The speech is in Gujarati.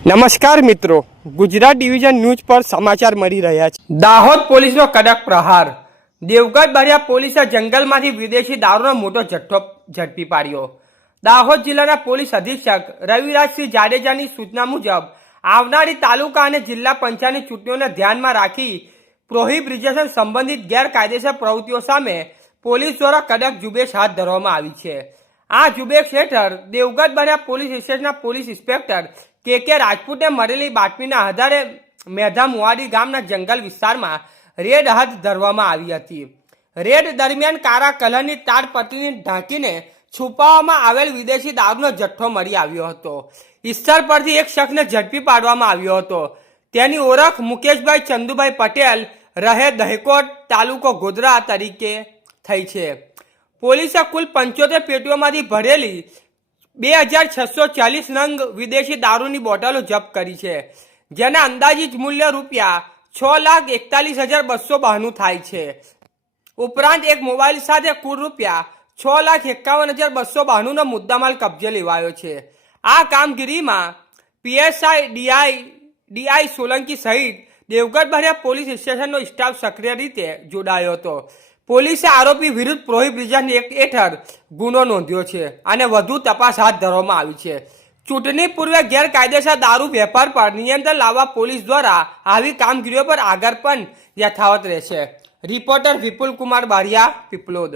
નમસ્કાર મિત્રો, ગુજરાત ડિવિઝન ન્યૂઝ પર સમાચાર મળી રહ્યા છે। દાહોદ પોલીસનો કડક પ્રહાર। દેવગઢ બરિયા પોલીસે જંગલમાંથી વિદેશી દારૂનો મોટો જથ્થો ઝડપી પાડ્યો। દાહોદ જિલ્લાના પોલીસ અધિક્ષક રવિરાજસિંહ જાડેજાની સૂચના મુજબ આવનારી તાલુકા અને જિલ્લા પંચાયતની ચૂંટણીઓને ધ્યાનમાં રાખી પ્રોહિબિશન સંબંધિત ગેરકાયદેસર પ્રવૃત્તિઓ સામે પોલીસ દ્વારા કડક ઝુંબેશ હાથ ધરવામાં આવી છે। આ ઝુંબેશ હેઠળ દેવગઢ બરિયા પોલીસ સ્ટેશનના પોલીસ ઇન્સ્પેક્ટર કે રાજપૂતે મળેલી બાતમીના આધારે મેધા મુવાડી ગામના જંગલ વિસ્તારમાં રેડ હાથ ધરવામાં આવી હતી। રેડ દરમિયાન કાળા કલરની તાડપત્રીને ઢાંકીને છુપાવવામાં આવેલ વિદેશી દારૂનો જથ્થો મળી આવ્યો હતો। સ્થળ પરથી એક શખ્સને ઝડપી પાડવામાં આવ્યો હતો। તેની ઓળખ મુકેશભાઈ ચંદુભાઈ પટેલ, રહે દહેકોટ, તાલુકો ગોધરા તરીકે થઈ છે। પોલીસે કુલ 75 પેટીઓમાંથી ભરેલી 2640 નંગ વિદેશી દારૂની બોટલો જપ્ત કરી છે, જેના અંદાજિત મૂલ્ય રૂપિયા 6,41,292 થાય છે। ઉપરાંત એક મોબાઈલ સાથે કુલ રૂપિયા 6,51,292 નો મુદ્દામાલ કબજે લેવાયો છે। આ કામગીરીમાં પીએસઆઈ ડીઆઈ સોલંકી સહિત દેવગઢ બરિયા પોલીસ સ્ટેશનનો સ્ટાફ સક્રિય રીતે જોડાયો હતો। પોલીસે આરોપી વિરુદ્ધ પ્રોહિબિશન એક્ટ હેઠળ ગુનો નોંધ્યો છે અને વધુ તપાસ હાથ ધરવામાં આવી છે। ચૂંટણી પૂર્વે ગેરકાયદેસર દારૂ વેપાર પર નિયંત્રણ લાવવા પોલીસ દ્વારા આવી કામગીરીઓ પર આગળ પણ યથાવત રહેશે। રિપોર્ટર વિપુલ કુમાર બારિયા, પીપલોદ।